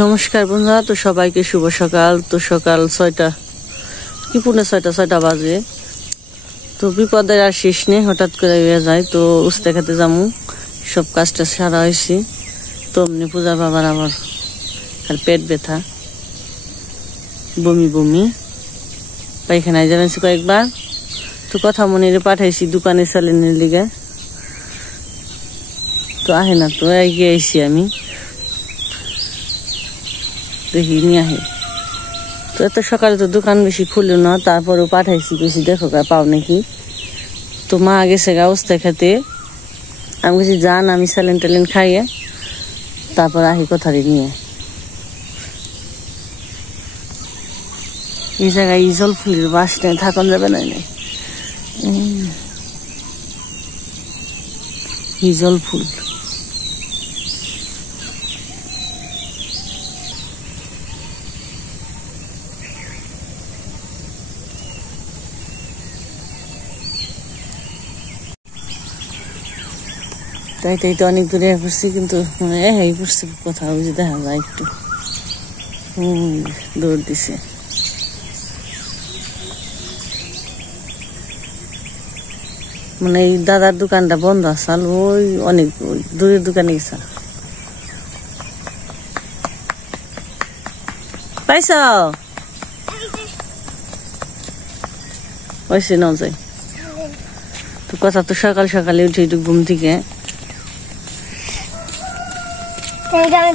নমস্কার বন্ধুরা, তো সবাইকে শুভ সকাল। তো সকাল 6টা কি পুনে 6টা বাজে। তো বিপদের আর শেষ নেই, হঠাৎ করে হয়ে যায়। তো উস্তে খেতে যামু, সব কাজটা সারা হয়েছি। তো অমনি পূজার বাবার আবার আর পেট ব্যথা, বমি বমি, পায়খানায় জানাইছি কয়েকবার। তো কথা মনে পাঠাইছি দোকানে স্যালাইনের লিগে, তো আহে না। তো এগিয়ে আইছি আমি, দেখি নিয়ে আহে। তো এত সকালে তো দোকান বেশি খুললো না, তারপরেও পাঠাইছি, বেশি দেখো পাও নাকি। তো মা গেছে গা অবস্থায় খেতে, আমি বলছি যান, আমি স্যালাইন ট্যালাইন খাইয়ে তারপর আহি কথাটি নিয়ে। এই জায়গায় ইজল ফুলের বাস নেই, থাকুন যাবে না। ইজল ফুল তাই তো অনেক দূরে পড়ছি, কিন্তু এই পড়ছি কোথাও বুঝে দেখা যায় একটু দৌড় দিছে। মানে এই দাদার দোকানটা বন্ধ আসাল, ওই অনেক দূরের দোকানে গেছে। পাইছ ওইসে ন যাই। তো কথা তো সকাল সকালে উঠে একটু ঘুম থেকে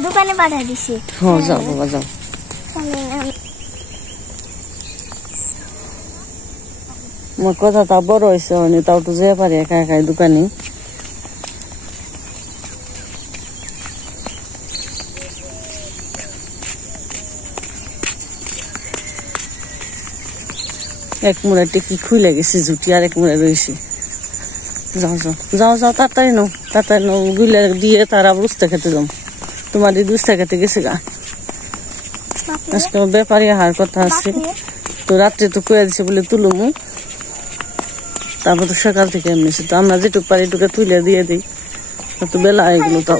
দোকানে পাঠা দিছি। হ্যাঁ যাও বাবা যাও। আমার কথা তা বড় হয়েছে, মানে তাও তো যেতে পারে একা একাই দোকানে। এক মুড়া টেকি খুলে গেছে জুটি, আর এক মুড়া রয়েছে। যাও যাও যাও যাও, তাড়াতাড়ি নাও গুলে দিয়ে তারা বুঝতে খেতে যাও। তোমার দিদি বুঝতে খেতে গেছে গা, আজকে ব্যাপারী আহার কথা আছে। তো রাত্রে তো কুয়া দিছে বলে তুলুমু, তারপর তো সকাল থেকে এমনিছে। তো আমরা যেটুকু পারি এটুকু তুলে দিয়ে দিই। তো বেলা হয়ে গেল, তাও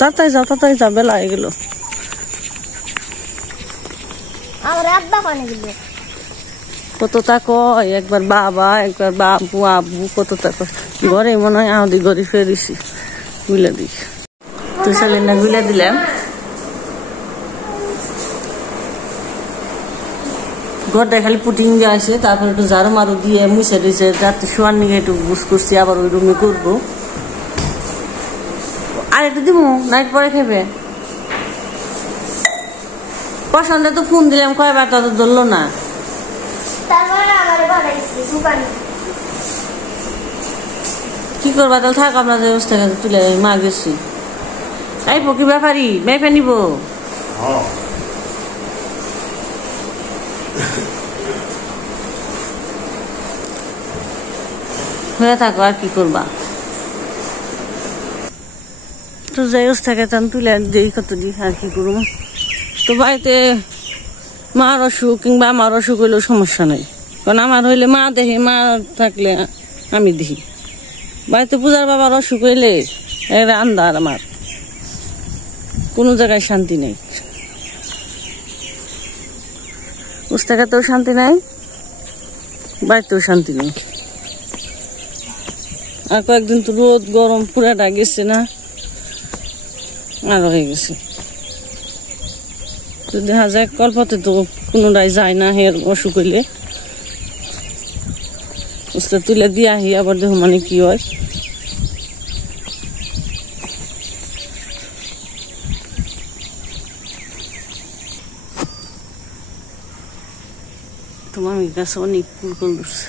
তাড়াতাড়ি যাও, বেলা হয়ে গেল। কত তাকো, একবার বাবা, একবার বাবু আবু, কত তাকো ঘরে মনে হয় আমাদের ঘরে ফেরিছি গুলে দিই। তো স্যালাইনটা গুলে দিলাম, ঘরটা খালি পুটিং দিয়ে আসে। তারপর একটু ঝাড়ু মারু দিয়ে মুছে দিয়েছে, রাত্রে শোয়ার নিয়ে একটু বুস করছি, আবার ওই রুমে করবো। আর একটু দিব, নাইট পরে খেবে। পছন্দে তো ফোন দিলাম কয়বার, তা তো ধরলো না। কি করবা তাহলে, থাক আমরা যে অবস্থা তুলে মা গেছি। এই পকি ব্যাপারি মেপে নিব, হয়ে থাকো, আর কি করবা। তো যাই অবস্থাকে তান তুলে দিই, কত দিই আর কি করবো। তো বাড়িতে মার অসুখ কিংবা আমার অসুখ হইলেও সমস্যা নেই, কারণ আমার হইলে মা দেখে, মা থাকলে আমি দেখি। বাড়িতে পূজার বাবার অসুখ হইলে এর আন্দার, আমার কোনো জায়গায় শান্তি নেই। উস্তাখাতেও শান্তি নাই, বাড়িতেও শান্তি নেই। আর কয়েকদিন তো রোদ গরম পুরাটা গেছে না, আরো হয়ে গেছে। তো দেখা যায় কল্পতে তো কোনোটাই যায় না, হের অসুখ হইলে উস্তা তুলে দিয়ে আহি, আবার দেখো মানে কি হয়। তোমার কাছে অনেক ফুল করছে।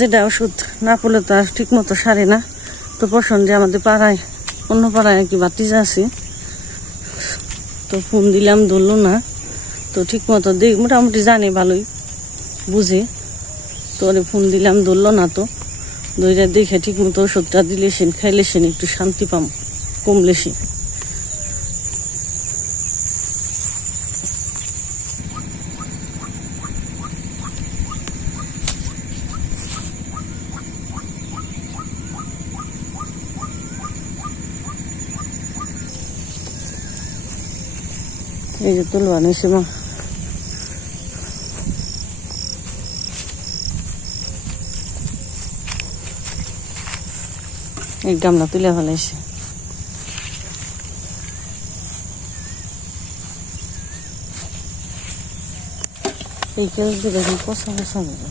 যেটা ওষুধ না পড়লে তো আর ঠিক মতো সারে না। তো পছন্দে আমাদের পাড়ায়, অন্য পাড়ায় আর কি বাতিজা আছে, তো ফোন দিলাম ধরলো না। তো ঠিক মতো মোটামুটি জানে, ভালোই বুঝে। তো ফোন দিলাম ধরলো না। তো দইটা দেখে ঠিক মতো ওষুধটা দিলে সেন খাইলে সেন একটু শান্তি পাম কমলে সে। এই যে তুলবা নিয়েছে মা, এই গামলা তুলে ফেলাইছে। এই কেউ দেখুন পচা পচা হবে।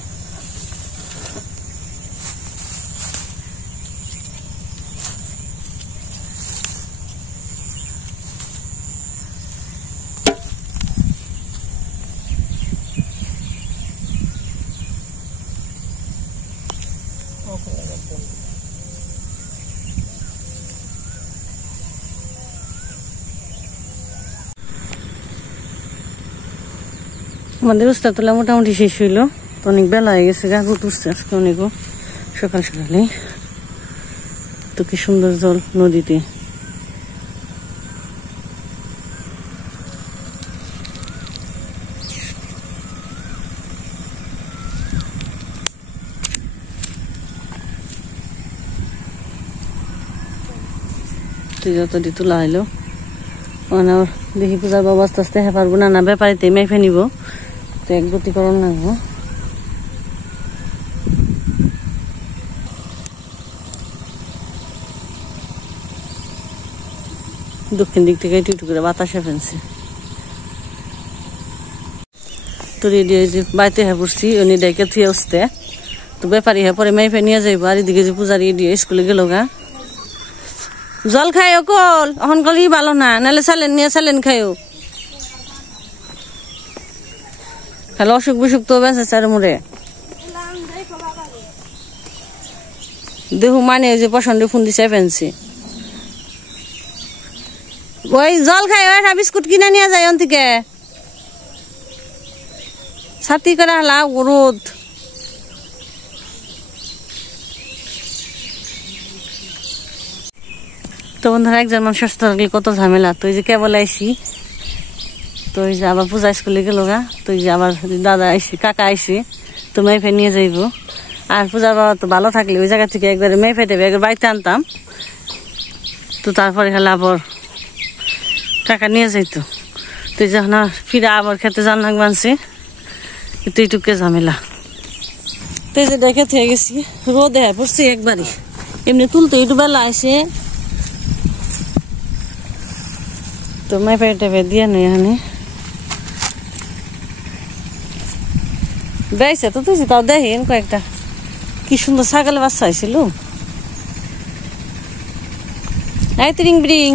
আমাদের উস্তা তোলা মোটামুটি শেষ হইলো, তো অনেক বেলা হয়ে গেছে, গা উঠছে আজকে অনেকও সকাল সকালে। তো কি সুন্দর জল নদীতে। যতটি তোলা হইলো মানে দেখি পূজার বাবা আস্তে আস্তে হ্যাঁ পারবো না, ব্যাপারিতে মেপে নিব, তো এক গতি করণ লাগবো। দক্ষিণ দিক থেকে একটু করে বাতাসে ফেলছে। তো রেডি হয়েছে বাড়িতে হ্যাঁ পড়ছি, উনি ডেকে থুয়ে আসতে, তো ব্যাপারী হ্যাঁ পরে মেপে নিয়ে যাইবো। আর এদিকে যে পূজা রেডি স্কুলে গেল গা, জল খাইও কল এখন কল ভালো না, নাহলে স্যালেন নিয়ে স্যালেন খাইও, খালি অসুখ বিসুখ তো বেঁচে চার মুড়ে দেখু মানে যে পছন্দ ফোন দিছে ফেন্সি। ওই জল খাইও, একটা বিস্কুট কিনে নিয়ে যায় থেকে ছাতি করে হালা রোদ। তো বন্ধুরা একজন মানুষ সুস্থ থাকলে কত ঝামেলা। তো এই যে কেবল আইসি, তো এই যে আবার পূজা স্কুলে গেল গা, তো এই যে আবার দাদা আইসি কাকা আইসি, তো মেয়ে নিয়ে যাইব। আর পূজার বাবা তো ভালো থাকলে ওই জায়গা থেকে একবারে মেয়ে দেবে, একবার বাড়িতে আনতাম, তো তারপরে খালে আবার টাকা নিয়ে যাইতো। তো যখন ফিরে আবার খেতে জান লাগবে আনছি, তো এইটুকে ঝামেলা। তো এই যে দেখে থেকে গেছি, রোদে পড়ছি একবারই, এমনি তুলতে একটু বেলা আসে, তো মেপে টেপে দিয়ে নই এখানে বেড়াইছে। তো তুই তাও দেখেন কয়েকটা কি সুন্দর ছাগলের বাচ্চা হয়েছিল। এই তো রিং বিরিং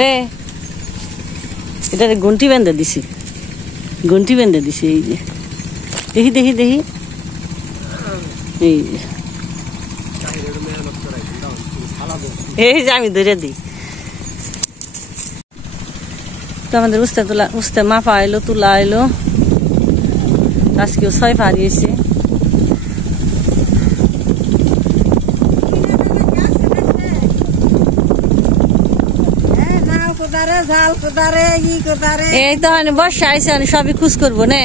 রে, এটা ঘন্টি বেঁধে দিছি, ঘন্টি বেঁধে দিছি। এই যে দেখি দেখি দেখি, এই যে এই যে আমি ধরে দিই। তো আমাদের উস্তে মাপা আইলো, তুলা আইলো, আজকেও 6 পা দিয়েছে। এই তো বর্ষা আইসে, সবই খুশ করবো না।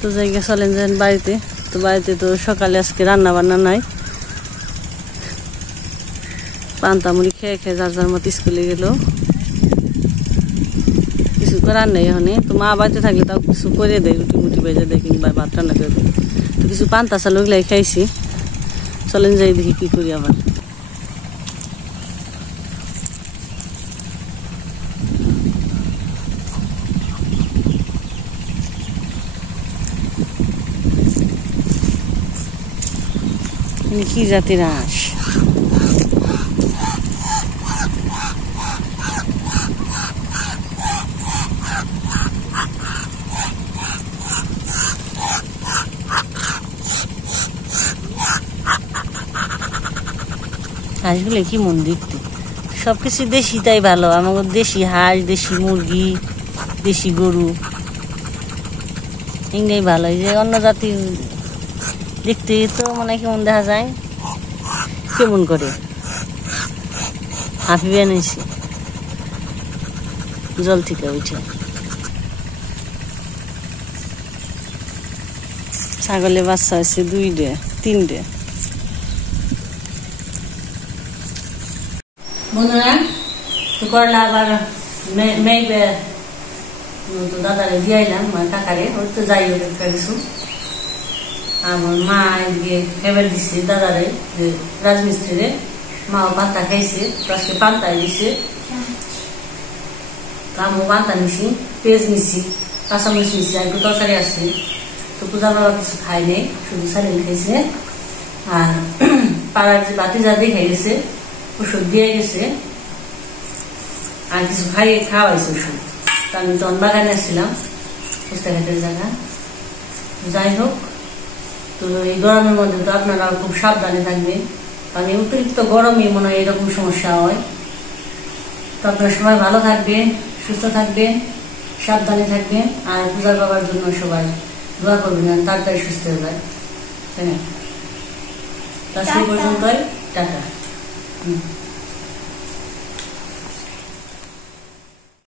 তো জায়গা চলেন যান বাড়িতে। তো বাড়িতে তো সকালে আজকে রান্না বান্না নাই, পান্তা মুড়ি খেয়ে খেয়ে যার যার মতো স্কুলে গেল, কিছু করার নেই এখানে। তো মা বাড়িতে থাকলে তাও কিছু করে দেয়, রুটি মুটি বেজে দেয় কিংবা ভাত রান্না করে দেয়। তো কিছু পান্তা চাল ওগুলাই খাইছি, চলেন যাই দেখি কি করি আবার। কি জাতির হাঁস, হাঁসগুলো কি মন দেখতে, সবকিছু দেশি তাই ভালো। আমাদের দেশি হাঁস, দেশি মুরগি, দেশি গরু, হিংড়েই ভালো, এই যে অন্য জাতির দেখতে তো মনে হয় কেমন দেখা যায়, কেমন করে হাঁপিয়ে নিয়েছি জল থেকে উঠে। ছাগলের বাচ্চা আছে 2টে 3টে। বন্ধুরা তো করলা আবার মেয়ে তো দাদারে দিয়ে আইলাম, কাকারে ওর তো যাই হোক কিছু। আমার মা এদিকে ফেভার দিছে দাদারে, রাজমিস্ত্রিরে। মাও পান্তা খাইছে, আজকে পান্তায় দিছে। আমিও পান্তা নিছি, পেঁয়াজ নিছি, কাঁচামরিচ নিছি, আর একটু তরকারি আসছে। তো পূজা বাবা কিছু খাই নেই, শুধু সালিন খাইছে। আর পাড়ার যে বাতি যা দেখে গেছে ওষুধ দিয়ে গেছে, আর কিছু খাওয়াইছে ওষুধ। তো আমি তখন বাগানে আসছিলাম, পুস্তাঘাটের জায়গা। যাই হোক, তো এই গরমের মধ্যে তো আপনারাও খুব সাবধানে থাকবেন, কারণ অতিরিক্ত গরমে মনে হয় এরকম সমস্যা হয়। তো আপনারা সবাই ভালো থাকবেন, সুস্থ থাকবেন, সাবধানে থাকবেন। আর পূজার বাবার জন্য সবাই দোয়া করবেন, তাড়াতাড়ি সুস্থ হয়ে যায়, তাই না? আজকে পর্যন্তই, টাটা।